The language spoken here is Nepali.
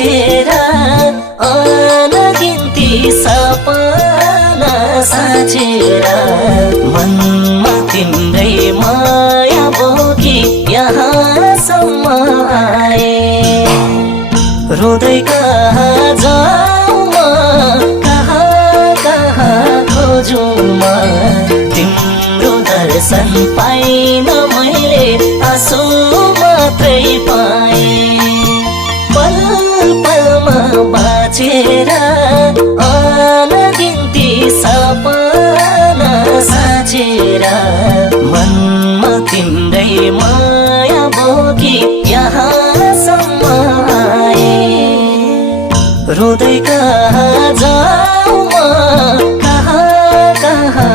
बाँचेर अनगिन्ती सपना साँचेर मनमा तिम्रै माया बोकी यहाँसम्म आए। रोदै कहाँ जाऊँ म, कहाँ कहाँ खोजौँ म, तिम्रो दर्शन पाइन मैले, आँसु मात्रै पाएँ। पल पलमा बाँचेर अनगिन्ती सपना साँचेर मनमा तिम्रै माया बोकी यहाँसम्म आए। रोदै कहाँ जाऊँ म, कहाँ कहाँ